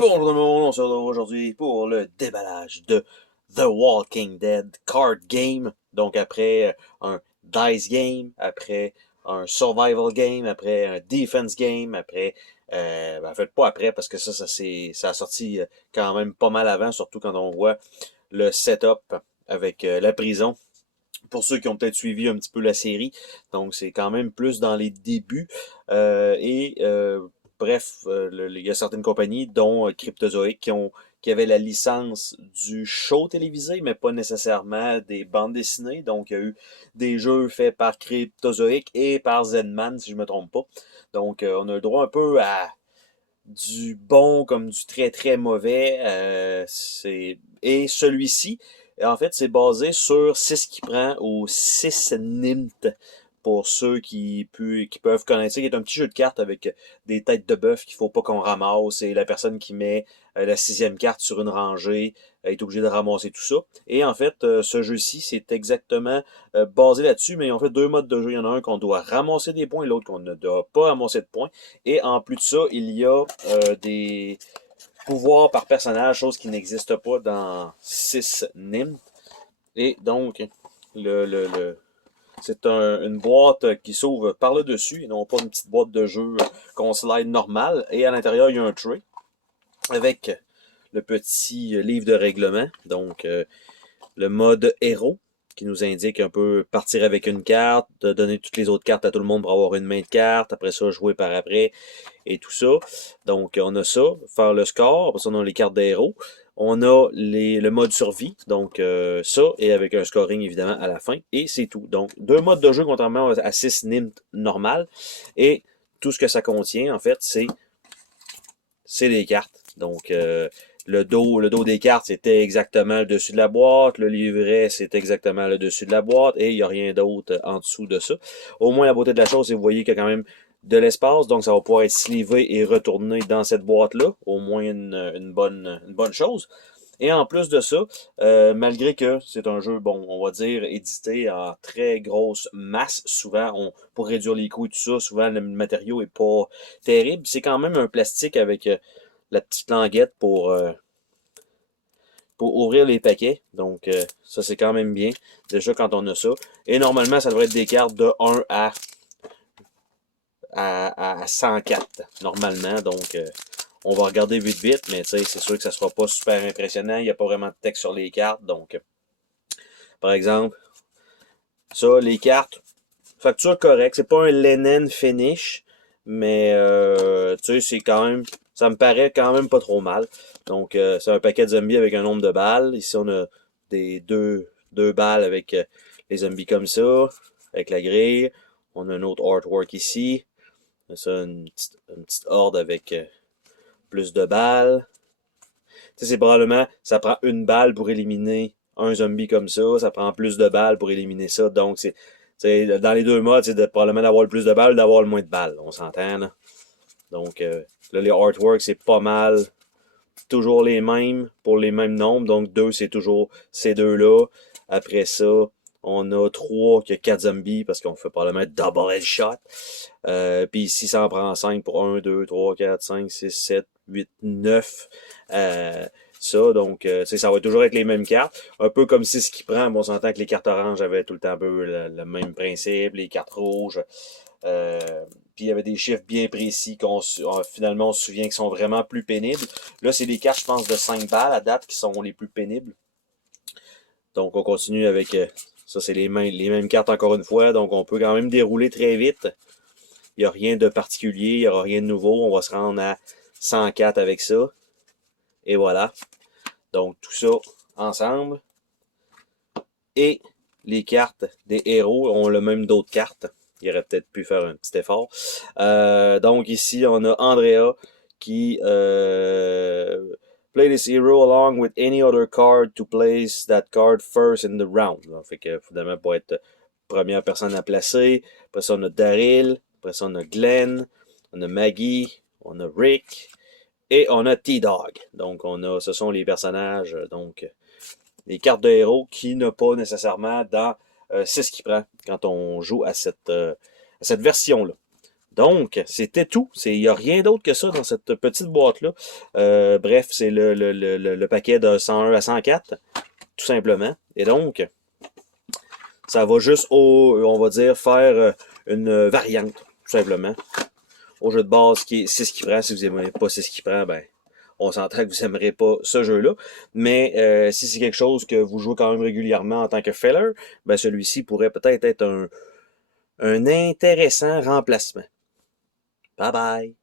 Bonjour tout le monde, on se retrouve aujourd'hui pour le déballage de The Walking Dead Card Game. Donc après un Dice Game, après un Survival Game, après un Defense Game, après... en fait pas après parce que ça a sorti quand même pas mal avant, surtout quand on voit le setup avec la prison. Pour ceux qui ont peut-être suivi un petit peu la série, donc c'est quand même plus dans les débuts. Bref, il y a certaines compagnies, dont Cryptozoic, qui avaient la licence du show télévisé, mais pas nécessairement des bandes dessinées. Donc, il y a eu des jeux faits par Cryptozoic et par Zenman, si je me trompe pas. Donc, on a le droit un peu à du bon comme du très très mauvais. Et celui-ci, en fait, c'est basé sur 6 qui prend au 6 Nimt pour ceux qui peuvent connaître ça, qui est un petit jeu de cartes avec des têtes de bœuf qu'il faut pas qu'on ramasse, et la personne qui met la sixième carte sur une rangée est obligée de ramasser tout ça. Et en fait, ce jeu-ci, c'est exactement basé là-dessus, mais en fait deux modes de jeu. Il y en a un qu'on doit ramasser des points et l'autre qu'on ne doit pas ramasser de points. Et en plus de ça, il y a des pouvoirs par personnage, chose qui n'existe pas dans 6 Nim. Et donc, c'est une boîte qui s'ouvre par le dessus, et non pas une petite boîte de jeu qu'on slide normal. Et à l'intérieur, il y a un tray avec le petit livre de règlement. Donc, le mode héros qui nous indique un peu partir avec une carte, de donner toutes les autres cartes à tout le monde pour avoir une main de carte, après ça jouer par après et tout ça. Donc on a ça, faire le score, après ça on a les cartes des héros. On a le mode survie, donc ça, et avec un scoring évidemment à la fin, et c'est tout. Donc deux modes de jeu contrairement à 6 NIMT normal, et tout ce que ça contient en fait, c'est des cartes. Donc le dos des cartes, c'était exactement le dessus de la boîte. Le livret, c'est exactement le dessus de la boîte. Et il n'y a rien d'autre en dessous de ça. Au moins, la beauté de la chose, c'est que vous voyez qu'il y a quand même de l'espace. Donc, ça va pouvoir être slivé et retourné dans cette boîte-là. Au moins une bonne chose. Et en plus de ça, malgré que c'est un jeu, bon, on va dire, édité en très grosse masse, souvent, pour réduire les coûts et tout ça, souvent le matériau est pas terrible. C'est quand même un plastique avec la petite languette pour ouvrir les paquets. Donc, ça, c'est quand même bien. Déjà, quand on a ça. Et normalement, ça devrait être des cartes de 1 à 100 cartes, normalement. Donc, on va regarder vite vite, mais tu sais, c'est sûr que ça sera pas super impressionnant. Il n'y a pas vraiment de texte sur les cartes. Donc, par exemple, ça, les cartes, facture correcte. C'est pas un Lennon finish, mais tu sais, c'est quand même, ça me paraît quand même pas trop mal. Donc, c'est un paquet de zombies avec un nombre de balles. Ici, on a des deux balles avec les zombies comme ça, avec la grille. On a un autre artwork ici. Ça, une petite horde avec plus de balles. Tu sais, c'est probablement, ça prend une balle pour éliminer un zombie comme ça prend plus de balles pour éliminer ça. Donc, dans les deux modes, c'est probablement d'avoir le plus de balles ou d'avoir le moins de balles. On s'entend, là. Donc, là, les artworks, c'est pas mal. Toujours les mêmes pour les mêmes nombres. Donc, deux, c'est toujours ces deux-là. Après ça, on a trois qui a quatre zombies parce qu'on fait probablement double headshot. Puis ici, ça en prend 5 pour un 2 3 4 5 6 7 8 9 ça, donc, ça va toujours être les mêmes cartes. Un peu comme si ce qui prend, bon, on s'entend que les cartes oranges avaient tout le temps un peu le même principe, les cartes rouges. Euh, Puis il y avait des chiffres bien précis finalement on se souvient qu'ils sont vraiment plus pénibles. Là, c'est des cartes, je pense, de 5 balles à date qui sont les plus pénibles. Donc, on continue avec ça, c'est les mêmes cartes encore une fois. Donc, on peut quand même dérouler très vite. Il n'y a rien de particulier, il n'y aura rien de nouveau. On va se rendre à 104 avec ça. Et voilà. Donc, tout ça ensemble. Et les cartes des héros ont le même d'autres cartes. Il aurait peut-être pu faire un petit effort. Donc, ici, on a Andrea qui play this hero along with any other card to place that card first in the round. Donc, fait que, finalement, pour être première personne à placer. Après ça, on a Daryl. Après ça, on a Glenn. On a Maggie. On a Rick. Et on a T-Dog. Donc, ce sont les personnages, donc, les cartes de héros qui n'a pas nécessairement dans c'est ce qui prend quand on joue à cette version-là. Donc, c'était tout. Il n'y a rien d'autre que ça dans cette petite boîte-là. Bref, c'est le paquet de 101 à 104, tout simplement. Et donc, ça va juste on va dire, faire une variante, tout simplement. Au jeu de base, c'est ce qui prend. Si vous n'aimez pas c'est ce qui prend, ben, on s'entend que vous n'aimerez pas ce jeu-là. Mais si c'est quelque chose que vous jouez quand même régulièrement en tant que filler, ben celui-ci pourrait peut-être être un intéressant remplacement. Bye bye!